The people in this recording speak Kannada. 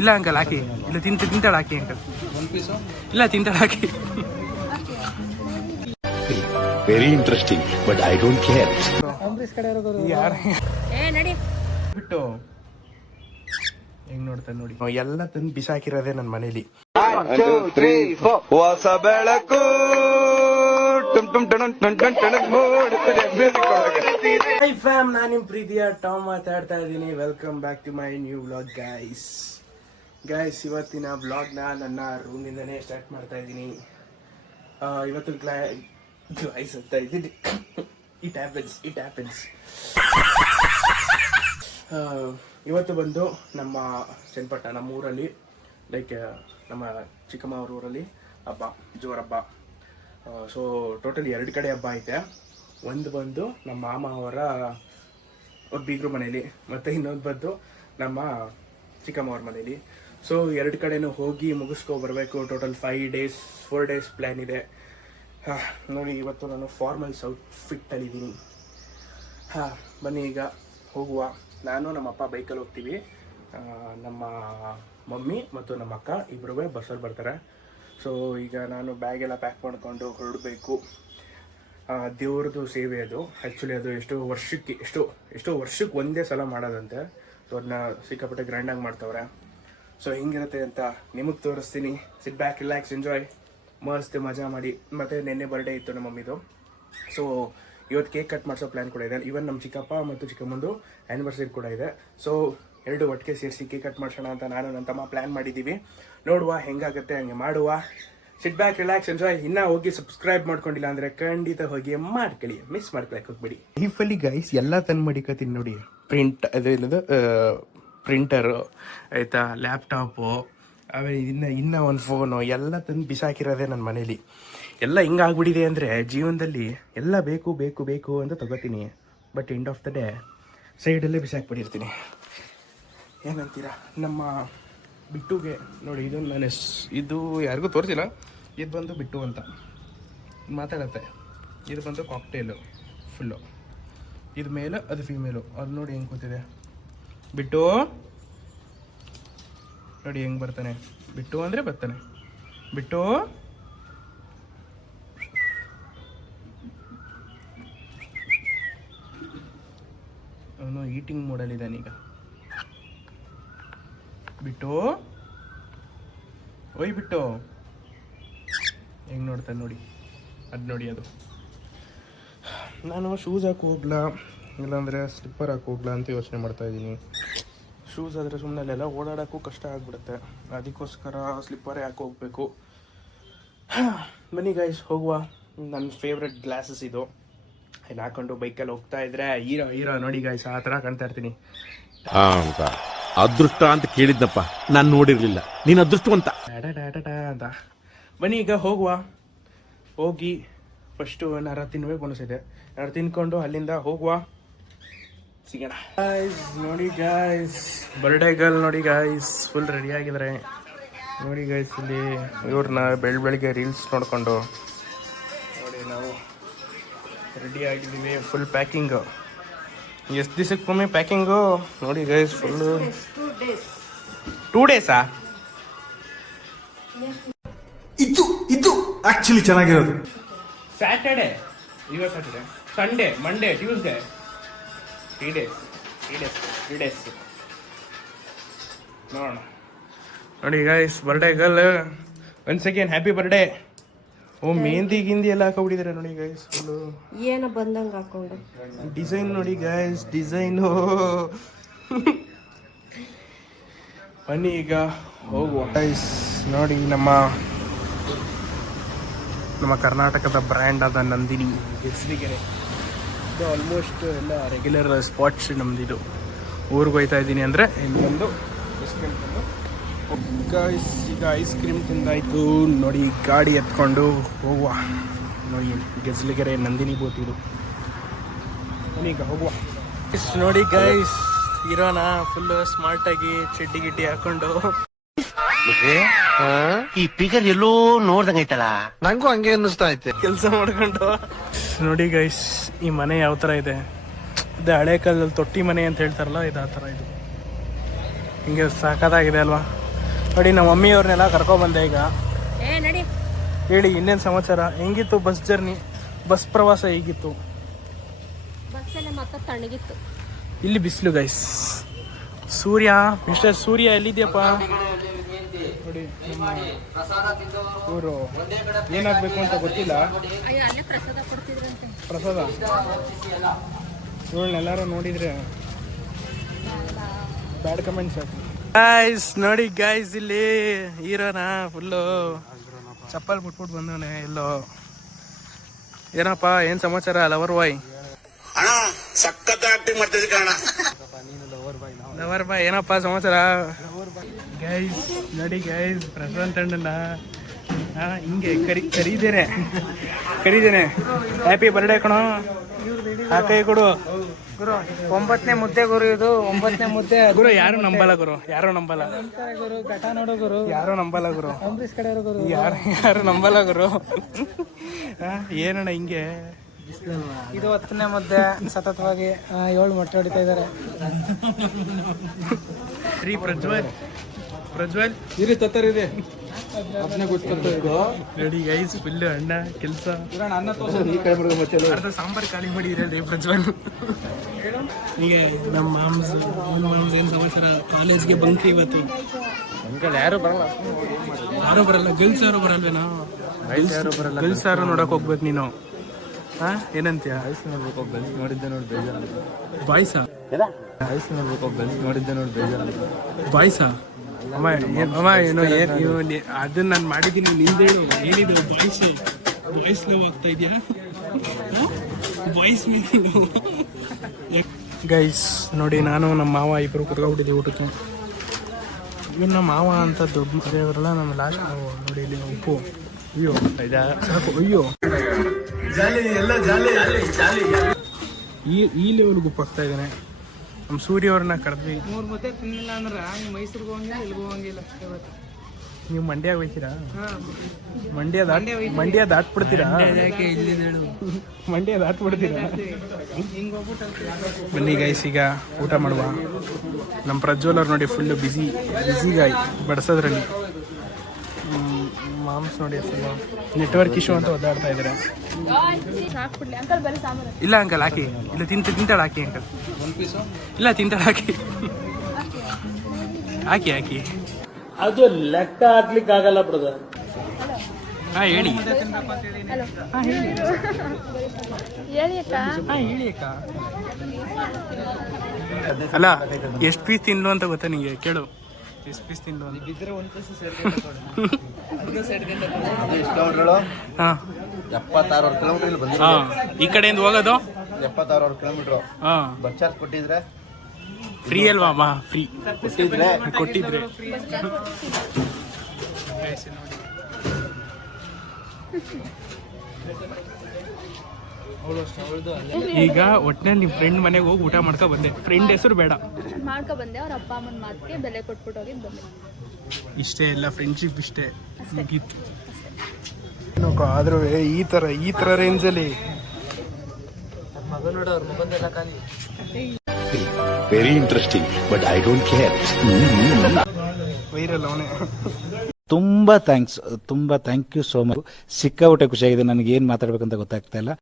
ಇಲ್ಲ ಅಂಕಲ್ ಹಾಕಿ, ಇಲ್ಲ ತಿಂತಾಳೆ ಹಾಕಿ ಅಂಕಲ್. ಒಂದು ಪೀಸು ಇಲ್ಲ ತಿಂತಾಳೆ ಹಾಕಿ. Very interesting but I don't care. ಬಿಟ್ಟು ಹೆಂಗ್ ನೋಡ್ತಾನೆ ನೋಡಿ, ಎಲ್ಲ ತಂದು ಬಿಸಾಕಿರೋದೇ ನನ್ನ ಮನೇಲಿ. ಹೊಸ ಬೆಳಕು ಫ್ಯಾಮ್, ನಾನು ನಿಮ್ಮ ಪ್ರೀತಿಯ ಟಾಮ್ ಮಾತಾಡ್ತಾ ಇದ್ದೀನಿ. Welcome back to my new vlog guys. ಇವತ್ತಿನ ವ್ಲಾಗ್ನ ನನ್ನ ರೂಮಿಂದನೇ ಸ್ಟಾರ್ಟ್ ಮಾಡ್ತಾ ಇದ್ದೀನಿ. ಇವತ್ತು ಗ್ಲೈಸ್ ಅಂತ ಇದ್ದೀನಿ. It happens. ಇವತ್ತು ಬಂದು ನಮ್ಮ ಚನ್ನಪಟ್ಟ, ನಮ್ಮ ಊರಲ್ಲಿ, ಲೈಕ್ ನಮ್ಮ ಚಿಕ್ಕಮ್ಮ ಅವ್ರ ಊರಲ್ಲಿ ಹಬ್ಬ, ಜೋರಬ್ಬ. ಸೊ ಟೋಟಲ್ 2 ಕಡೆ ಹಬ್ಬ ಐತೆ. ಒಂದು ಬಂದು ನಮ್ಮ ಮಾಮ ಅವರ ಬೀಗರು ಮನೇಲಿ, ಮತ್ತು ಇನ್ನೊಂದು ಬಂದು ನಮ್ಮ ಚಿಕ್ಕಮ್ಮ ಅವ್ರ ಮನೇಲಿ. ಸೊ 2 ಕಡೆನೂ ಹೋಗಿ ಮುಗಿಸ್ಕೊ ಬರಬೇಕು. ಟೋಟಲ್ 4 ಡೇಸ್ ಪ್ಲ್ಯಾನ್ ಇದೆ. ನೋಡಿ, ಇವತ್ತು ನಾನು ಫಾರ್ಮಲ್ಸ್ ಔಟ್ಫಿಟ್ಟಲ್ಲಿದ್ದೀನಿ. ಬನ್ನಿ ಈಗ ಹೋಗುವ. ನಾನು ನಮ್ಮ ಅಪ್ಪ ಬೈಕಲ್ಲಿ ಹೋಗ್ತೀವಿ. ನಮ್ಮ ಮಮ್ಮಿ ಮತ್ತು ನಮ್ಮ ಅಕ್ಕ ಇಬ್ಬರೂ ಬಸ್ಸಲ್ಲಿ ಬರ್ತಾರೆ. ಸೊ ಈಗ ನಾನು ಬ್ಯಾಗೆಲ್ಲ ಪ್ಯಾಕ್ ಮಾಡಿಕೊಂಡು ಹೊರಡಬೇಕು. ದೇವ್ರದ್ದು ಸೇವೆ ಅದು. ಆ್ಯಕ್ಚುಲಿ ಅದು ಎಷ್ಟೋ ವರ್ಷಕ್ಕೆ ಒಂದೇ ಸಲ ಮಾಡೋದಂತೆ. ಸೊ ಅದನ್ನ ಸಿಕ್ಕಾಪಟ್ಟೆ ಗ್ರ್ಯಾಂಡಾಗಿ ಮಾಡ್ತವ್ರೆ. ಸೊ ಹಿಂಗಿರುತ್ತೆ ಅಂತ ನಿಮಗೆ ತೋರಿಸ್ತೀನಿ. ಸಿಟ್ ಬ್ಯಾಕ್, ರಿಲ್ಯಾಕ್ಸ್, ಎಂಜಾಯ್, ಮಸ್ತ್ ಮಜಾ ಮಾಡಿ. ಮತ್ತು ನೆನ್ನೆ ಬರ್ಡೇ ಇತ್ತು ನಮ್ಮ ಮಮ್ಮಿದು. ಸೊ ಇವತ್ತು ಕೇಕ್ ಕಟ್ ಮಾಡಿಸೋ ಪ್ಲ್ಯಾನ್ ಕೂಡ ಇದೆ. ಈವನ್ ನಮ್ಮ ಚಿಕ್ಕಪ್ಪ ಮತ್ತು ಚಿಕ್ಕಮ್ಮಂದು ಆ್ಯನಿವರ್ಸರಿ ಕೂಡ ಇದೆ. ಸೊ 2 ಒಟ್ಟಿಗೆ ಸೇರಿಸಿ ಕೇಕ್ ಕಟ್ ಮಾಡಿಸೋಣ ಅಂತ ನಾನು ನನ್ನ ತಮ್ಮ ಪ್ಲ್ಯಾನ್ ಮಾಡಿದ್ದೀವಿ. ನೋಡುವ ಹೆಂಗಾಗುತ್ತೆ, ಹಂಗೆ ಮಾಡುವ. Sit back, relax, enjoy. ಇನ್ನೂ ಹೋಗಿ ಸಬ್ಸ್ಕ್ರೈಬ್ ಮಾಡ್ಕೊಂಡಿಲ್ಲ ಅಂದರೆ ಖಂಡಿತ ಹೋಗಿ ಮಾಡ್ಕೊಳ್ಳಿ, ಮಿಸ್ ಮಾಡ್ಕೊಳಕ್ಕೆ ಹೋಗ್ಬೇಡಿ. ಲೈಫಲ್ಲಿ ಗೈಸ್ ಎಲ್ಲ ತಂದು ಮಡಿಕತ್ತೀನಿ ನೋಡಿ. ಪ್ರಿಂಟರು ಆಯಿತಾ, ಲ್ಯಾಪ್ಟಾಪು, ಆಮೇಲೆ ಇನ್ನೂ ಒಂದು ಫೋನು ಎಲ್ಲ ತಂದು ಬಿಸಾಕಿರೋದೇ ನನ್ನ ಮನೇಲಿ. ಎಲ್ಲ ಹಿಂಗಾಗ್ಬಿಟ್ಟಿದೆ ಅಂದರೆ ಜೀವನದಲ್ಲಿ ಎಲ್ಲ ಬೇಕು ಅಂತ ತಗೋತೀನಿ. But end of the day ಸೈಡಲ್ಲೇ ಬಿಸಾಕ್ಬಿಟ್ಟಿರ್ತೀನಿ. ಏನಂತೀರಾ? ನಮ್ಮ ಬಿಟ್ಟುಗೆ ನೋಡಿ, ಇದು ಯಾರಿಗೂ ತೋರಿಸಿಲ್ಲ. ಇದು ಬಂದು ಬಿಟ್ಟು ಅಂತ ಮಾತಾಡತ್ತೆ. ಇದು ಬಂದು ಕಾಕ್ಟೇಲು ಫುಲ್ಲು. ಇದು ಮೇಲು, ಅದು ಫೀಮೇಲು. ಅದು ನೋಡಿ ಹೆಂಗೆ ಕೂತಿದೆ. ಬಿಟ್ಟು ನೋಡಿ ಹೆಂಗೆ ಬರ್ತಾನೆ. ಬಿಟ್ಟು ಅಂದರೆ ಬರ್ತಾನೆ. ಬಿಟ್ಟು ಅವನು ಈಟಿಂಗ್ ಮೋಡಲ್ಲಿದ್ದಾನೆ ಈಗ. ಬಿಟ್ಟು ಒಯ್ ಬಿಟ್ಟು ಹೆಂಗೆ ನೋಡ್ತಾನೆ ನೋಡಿ. ಅದು ನೋಡಿ, ಅದು ನಾನು ಶೂಸ್ ಹಾಕಿ ಹೋಗ್ಲಾ ಇಲ್ಲಾಂದರೆ ಸ್ಲಿಪ್ಪರ್ ಹಾಕಿ ಹೋಗ್ಲಾ ಅಂತ ಯೋಚನೆ ಮಾಡ್ತಾಯಿದ್ದೀನಿ. ಶೂಸ್ ಆದರೆ ಸುಮ್ಮನೆ ಅಲ್ಲೆಲ್ಲ ಓಡಾಡೋಕ್ಕೂ ಕಷ್ಟ ಆಗಿಬಿಡುತ್ತೆ. ಅದಕ್ಕೋಸ್ಕರ ಸ್ಲಿಪ್ಪರೇ ಹಾಕಿ ಹೋಗ್ಬೇಕು. ಬನ್ನಿ ಗೈಸ್ ಹೋಗುವ. ನನ್ನ ಫೇವ್ರೆಟ್ ಗ್ಲಾಸಸ್ ಇದು. ಇಲ್ಲಿ ಹಾಕೊಂಡು ಬೈಕಲ್ಲಿ ಹೋಗ್ತಾ ಇದ್ರೆ ಹೀರೋ ನೋಡಿ ಗೈಸ್, ಆ ಥರ ಕಾಣ್ತಾ ಇರ್ತೀನಿ. ಅದೃಷ್ಟ ಅಂತ ಕೇಳಿದ್ನಪ್ಪ, ನಾನು ನೋಡಿರ್ಲಿಲ್ಲ. ನೀನು ಅದೃಷ್ಟವಂತ ಅಂತ. ಬನ್ನಿ ಈಗ ಹೋಗುವ. ಹೋಗಿ ಫಸ್ಟು ಏನಾರು ತಿನ್ಬೇಕು ಅನಿಸಿದೆ. ಏನಾರು ತಿನ್ಕೊಂಡು ಅಲ್ಲಿಂದ ಹೋಗುವ, ಸಿಗೋಣ. ನೋಡಿ ಗೈಸ್, ಬರ್ಡೇ ಗರ್ಲ್ ನೋಡಿ ಗೈಸ್, ಫುಲ್ ರೆಡಿ ಆಗಿದ್ದಾರೆ ನೋಡಿ ಗೈಸ್. ಇಲ್ಲಿ ಇವ್ರನ್ನ ಬೆಳಗ್ಗೆ ರೀಲ್ಸ್ ನೋಡಿಕೊಂಡು ನೋಡಿ ನಾವು ರೆಡಿ ಆಗಿದ್ದೀವಿ. Full packing. ಎಷ್ಟು ದಿವಸಕ್ಕೊಮ್ಮೆ ಪ್ಯಾಕಿಂಗು ನೋಡಿ ಗೈಸ್. ಫುಲ್ಲು 2 ಡೇಸಾ? ಇದು ಆಕ್ಚುಲಿ ಚೆನ್ನಾಗಿರೋದು. ಸ್ಯಾಟರ್ಡೆ, ಇವತ್ತು Saturday, Sunday, Monday, Tuesday, 3 days ನೋಡೋಣ. ನೋಡಿ guys, birthday girl once again happy birthday. ಓ ಮೆಹಂದಿ ಗಿಂದಿ ಎಲ್ಲ ಹಾಕೊಂಡ್ಬಿಟ್ಟಿದ್ದಾರೆ ನೋಡಿ ಗೈಸ್. ಫುಲ್ಲು ಏನೋ ಬಂದಂಗೆ ಹಾಕೊಂಡು ಡಿಸೈನ್ ನೋಡಿ ಗೈಸ್, ಡಿಸೈನು. ಬನ್ನಿ ಈಗ ಹೋಗುವ ಗೈಸ್. ನೋಡಿ ನಮ್ಮ ಕರ್ನಾಟಕದ ಬ್ರ್ಯಾಂಡ್ ಆದ ನಂದಿನಿ ಗೆಜ್ಲಿಗೆರೆ. ಇದು ಆಲ್ಮೋಸ್ಟ್ ಎಲ್ಲ ರೆಗ್ಯುಲರ್ ಸ್ಪಾಟ್ಸ್ ನಮ್ಮದಿದು. ಊರಿಗೆ ಹೋಗ್ತಾ ಇದ್ದೀನಿ ಅಂದರೆ ಇನ್ನೊಂದು ಐಸ್ ಕ್ರೀಮ್ ತಿಂದು ಗೈಸ್. ಈಗ ಐಸ್ ಕ್ರೀಮ್ ತಿಂದಾಯಿತು ನೋಡಿ. ಗಾಡಿ ಎತ್ಕೊಂಡು ಹೋಗುವ. ನೋಡಿ ಗೆಜ್ಲಿಗೆರೆ ನಂದಿನಿ ಬೋಟ್ ಇದು. ಈಗ ಹೋಗುವ ನೋಡಿ ಗೈಸ್. ಇರೋಣ ಫುಲ್ ಸ್ಮಾರ್ಟಾಗಿ ಚಡ್ಡಿ ಗಿಡ್ಡಿ ಹಾಕೊಂಡು. ಈ ಪಿಗರ್ ಎಲ್ಲೋ ನೋಡ್ದಂಗೈತಲ್ಲ, ನಂಗೂ ಹಂಗೆ ಅನ್ನಿಸ್ತಾ ಐತೆ. ಕೆಲಸ ಮಾಡ್ಕೊಂಡು ನೋಡಿ ಗೈಸ್, ಈ ಮನೆ ಯಾವ ಥರ ಇದೆ. ಇದು ಹಳೆ ಕಾಲದಲ್ಲಿ ತೊಟ್ಟಿ ಮನೆ ಅಂತ ಹೇಳ್ತಾರಲ್ಲ, ಇದು ಆ ಥರ ಇದು. ಹಿಂಗೆ ಸಾಕಾಗಿದೆ ಅಲ್ವಾ. ನೋಡಿ ನಮ್ಮ ಮಮ್ಮಿಯವ್ರನ್ನೆಲ್ಲ ಕರ್ಕೊಬಂದೆ ಈಗ. ನಡಿ. ಹೇಳಿ ಇನ್ನೇನು ಸಮಾಚಾರ, ಹೆಂಗಿತ್ತು ಬಸ್ ಜರ್ನಿ, ಬಸ್ ಪ್ರವಾಸ ಹೇಗಿತ್ತು? ಬಸ್ಸೆಲ್ಲ ಮತ್ತೆ ತಣ್ಣಗಿತ್ತು. ಇಲ್ಲಿ ಬಿಸಿಲು ಗೈಸ್. ಸೂರ್ಯ, ಮಿಸ್ಟರ್ ಸೂರ್ಯ ಎಲ್ಲಿದ್ಯಪ್ಪ? ನೋಡಿ ಇವರು ಏನಾಗಬೇಕು ಅಂತ ಗೊತ್ತಿಲ್ಲ. ಅಯ್ಯೋ ಅಲ್ಲೇ ಪ್ರಸಾದ ಕೊಡ್ತಿದ್ರಂತೆ. ಪ್ರಸಾದ ಇವಳನ್ನೆಲ್ಲರೂ ನೋಡಿದ್ರೆ ಬ್ಯಾಡ್ ಕಮೆಂಟ್ಸ್ ಹಾಕಿ. ಗಾಯ್ಸ್ ನೋಡಿ ಗಾಯ್ಸ್, ಇಲ್ಲಿ ಹೀರೋನ ಫುಲ್ಲು ಚಪ್ಪಲ್ ಬಿಟ್ಬಿಟ್ಟು ಬಂದವನೆ ಎಲ್ಲೋ. ಏನಪ್ಪ ಏನು ಸಮಾಚಾರ ಲವರ್ ಬಾಯ್? ಅಣ್ಣ ಸಖತ್ ಆಕ್ಟಿಂಗ್ ಮಾಡ್ತಿದ್ದೆ ಕಣ. ಲವರ್ ಬಾಯ್ ಏನಪ್ಪ ಸಮಾಚಾರ? ಗೈಸ್ ನೋಡಿ ಗೈಸ್, ಪ್ರಶಾಂತ್ ಅಣ್ಣನ ಹಿಂಗೆ ಕರೀದೇನೆ. ಹ್ಯಾಪಿ ಬರ್ಡೇ ಕಣೋ, ಕೈ ಕೊಡು ಗುರು. 9ನೇ ಮುದ್ದೆ ಗುರು, ಇದು 9ನೇ ಮುದ್ದೆ ಗುರು. ಯಾರು ನಂಬಲ್ಲ ಗುರು, ಯಾರು ನಂಬಲ್ಲ ಗುರು. ಘಟ ನೋಡು ಗುರು, ಯಾರು ನಂಬಲ್ಲ ಗುರು, ಅಂಬರೀಶ್ ಕಡೆ ಗುರು. ಯಾರು ನಂಬಲ್ಲ ಗುರು. ಏನಣ್ಣ ಹಿಂಗೆ? ಇದು 10ನೇ ಮುದ್ದೆ. ಸತತವಾಗಿ 7 ಮೊಟ್ಟೆ ಹೊಡಿತಾ ಇದ್ದಾರೆ. ಪ್ರಜ್ವಲ್ ಇರಿ ತತ್ತರಿದೆ ಅದನ್ನೇ ಗೊತ್ತಿತ್ತು. ರೆಡಿ ಗೈಸ್, ಫುಲ್ ಅಣ್ಣ ಕೆಲಸ. ಅನ್ನ ತೋರಿಸೋದು ಅರ್ಧ ಸಾಂಬಾರ್ ಖಾಲಿ ಮಾಡಿ ಇರಲಿ ಪ್ರಜ್ವಲ್. ಹೀಗೆ ನಮ್ಮ ಮಾಮ್ಸ್ ಏನು ಸಮಾಚಾರ? ಕಾಲೇಜ್ಗೆ ಬಂಕ್ರಿ ಇವತ್ತು. ಯಾರು ಬರಲ್ಲ, ಗರ್ಲ್ಸ್ ಯಾರು ಬರಲ್ವೇನೋ? ಗರ್ಲ್ಸ್ ಯಾರು ನೋಡಕ್ ಹೋಗ್ಬೇಕು ನೀನು? ಏನಂತೀಯ? ನೋಡ್ಬೇಕು, ಬೆಲ್ಸ್ ನೋಡಿದ್ದೆ ನೋಡಿ ಬೇಜಾರು. ಬಾಯ್ಸ ನೋಡ್ಬೇಕು, ಬೆಲ್ಸ್ ನೋಡಿದ್ದೆ ನೋಡಿ ಬೇಜಾರು. ಬಾಯ್ಸ ಅಮ್ಮ ಏನೋ ಅದನ್ನ ನಾನು ಮಾಡಿದ್ದೀನಿ. ನಿಂದೇಳು ಏನಿದು ಬಾಯ್ಸ್ ಲವ್ ಆಗ್ತಾ ಇದೆಯಾ? ಬಾಯ್ಸ್ ಗೈಸ್ ನೋಡಿ, ನಾನು ನಮ್ಮ ಮಾವ ಇಬ್ಬರು ಕುತ್ಕೊಂಡ್ಬಿಟ್ಟಿದ್ದೀವಿ ಊಟಕ್ಕೆ. ಇವನ್ನ ಮಾವ ಅಂತ ದೊಡ್ಡ ಮರೆಯವರಲ್ಲ. ನಮ್ಮ ಲಾಸ್ಟ್ ನಾವು ನೋಡಿ ಇಲ್ಲಿ ಉಪ್ಪು. ಅಯ್ಯೋ ಸಾಕು, ಅಯ್ಯೋ ಈ ಲೆವೆಲ್ಗೆ ಉಪ್ಪು ಹಾಕ್ತಾ ಇದ್ದಾನೆ. ನಮ್ಮ ಸೂರ್ಯ ಅವ್ರನ್ನ ಕರೆದ್ವಿ. 3 ಮುದ್ದೆ ತಿನ್ನಿಲ್ಲ ಅಂದ್ರೆ ನೀವು ಮೈಸೂರಿಗೆ ಹೋಗಂಗಿಲ್ಲ, ಇಲ್ಲಿಗೆ ಹೋಗಂಗಿಲ್ಲ. ನೀವು ಮಂಡ್ಯ ಹೋಗ್ತೀರಾ? ಮಂಡ್ಯ ದಾಟ್ಬಿಡ್ತೀರಾ? ಮಂಡ್ಯ ದಾಟ್ಬಿಡ್ತೀರಾ? ಬನ್ನಿ ಗೈಸ್, ಈಗ ಊಟ ಮಾಡುವ. ನಮ್ಮ ಪ್ರಜ್ವಲ್ ಅವ್ರು ನೋಡಿ ಫುಲ್ಲು ಬಿಸಿಗಾಯಿ ಬಡಿಸೋದ್ರಲ್ಲಿ. ಮಾಮ್ಸ್ ನೋಡಿ ಫುಲ್ಲು ನೆಟ್ವರ್ಕ್ ಇಶ್ಯೂ ಅಂತ ಒದ್ದಾಡ್ತಾ ಇದ್ದಾರೆ. ಇಲ್ಲ ಅಂಕಲ್ ಹಾಕಿ, ಇಲ್ಲ ತಿಂತಾಳೆ ಹಾಕಿ ಅಂಕಲ್. ಇಲ್ಲ ತಿಂತಾಳೆ ಹಾಕಿ. ಅದು ಲೆಕ್ಕ ಹಾಕ್ಲಿಕ್ಕೆ ಆಗಲ್ಲ ಬ್ರದರ್. ಹೇಳಿ. ಅಲ್ಲ ಎಷ್ಟು ಪೀಸ್ ತಿನ್ಲು ಅಂತ ಗೊತ್ತಾ ನಿಂಗೆ? ಕೇಳು, ಎಷ್ಟು ಪೀಸ್ ತಿನ್ಲು ಅಂತ. ಹಾಂ 76 ಕಿಲೋಮೀಟರ್ ಇಲ್ಲಿ ಬಂದಿದೆ. ಹಾಂ, ಈ ಕಡೆಯಿಂದ ಹೋಗೋದು 76 ಕಿಲೋಮೀಟರ್. ಹಾಂ, ಬಸ್ ಚಾರ್ಜ್ ಕೊಟ್ಟಿದ್ರೆ ಫ್ರೀ ಅಲ್ವಾ ಅಮ್ಮ? ಫ್ರೀ ಕೊಟ್ಟಿದ್ರೆ. ಈಗ ಒಟ್ಟಿನಲ್ಲಿ ನಿಮ್ಮ ಫ್ರೆಂಡ್ ಮನೆಗೆ ಹೋಗಿ ಊಟ ಮಾಡ್ಕೊ ಬಂದೆ. ಫ್ರೆಂಡ್ ಹೆಸರು ಬೇಡ, ಮಾಡ್ಕೊ ಬಂದೆ. ಅವ್ರ ಅಪ್ಪ ಅಮ್ಮನ ಮಾತಿಗೆ ಬೆಲೆ ಕೊಟ್ಬಿಟ್ಟು ಹೋಗಿದ್ದು ಬಂದೆ. ಇಷ್ಟೇ ಎಲ್ಲ ಫ್ರೆಂಡ್ಶಿಪ್ ಇಷ್ಟೇ ಮುಗೀತು. ಆದ್ರೂ ಈ ತರ ರೇಂಜಲ್ಲಿ very interesting but I don't care. Viral ಅವನೇ. ತುಂಬಾ ಥ್ಯಾಂಕ್ ಯು ಸೋ ಮಚ್. ಸಿಕ್ಕಾಪಟ್ಟೆ ಖುಷಿಯಾಗಿದೆ. ನನಗೆ ಏನು ಮಾತಾಡ್ಬೇಕಂತ ಗೊತ್ತಾಗ್ತಾ ಇಲ್ಲ.